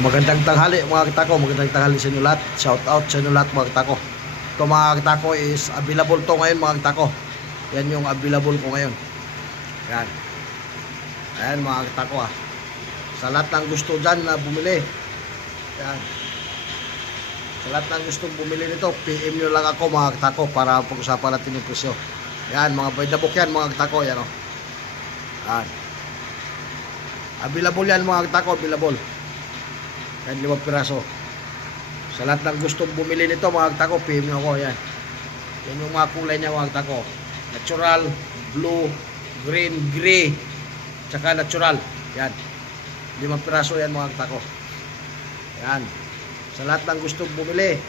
Magandang tanghali mga kitako, magandang tanghali sa inyo lahat. Shout out sa inyo lahat mga kitako. Ito mga kitako is available to ngayon mga kitako. Yan yung available ko ngayon. Yan. Ayan mga kitako Sa lahat ng gusto dyan na bumili. Yan. Sa lahat ng gustong bumili nito, PM nyo lang ako mga kitako para pag-usapan natin yung presyo. Yan mga by the book yan mga kitako. Yan o. Yan. Available yan mga kitako, available. Yan 5 piraso. Sa lahat ng gustong bumili nito mga kitako, PM nyo ako. Yan. Yan yung mga kulay niya mga kitako. Natural, blue, green, gray, tsaka natural. Yan. 5 piraso yan mga kitako. Yan. Sa lahat ng gustong bumili,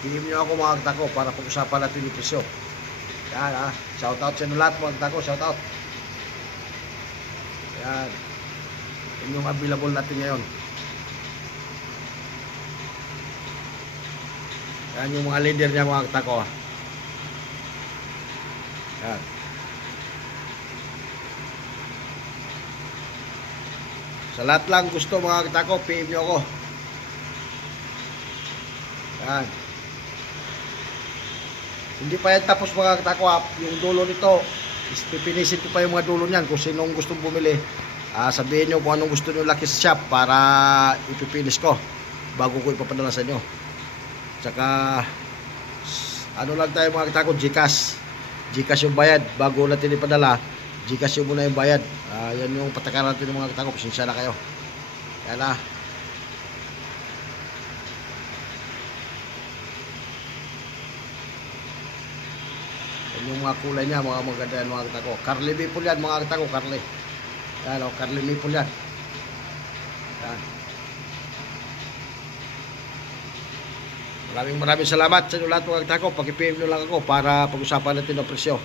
PM nyo ako mga kitako para pag-usapan natin yung presyo. Yan Shout out sa inyo lahat mga kitako. Shout out. Yan. Yan yung available natin ngayon. Yan yung mga leader niya mga kitako. Yan. Sa lahat lang gusto mga kitako, PM nyo ako. Yan. Hindi pa yan tapos mga kitako yung dulo nito. Pipinisin ko pa yung mga dulo niyan. Kung sinong gustong bumili, sabihin nyo kung anong gusto nyo laki sa shop para ipipinis ko bago ko ipapadala sa inyo. Tsaka ano lang tayo mga kitako, Gcash yung bayad bago natin ipadala. Gcash yung muna yung bayad. Yan yung patakaran natin ng mga kitako. Pasensya na kayo. Yan yan yung mga kulay niya, mga maganda yan mga kitako. Carly Maple yan mga kitako, Carly. Yan Carly Maple yan. Yan. Maraming salamat sa inyo lahat mga kitako. Pag-PM nyo lang ako para pag-usapan natin ang presyo.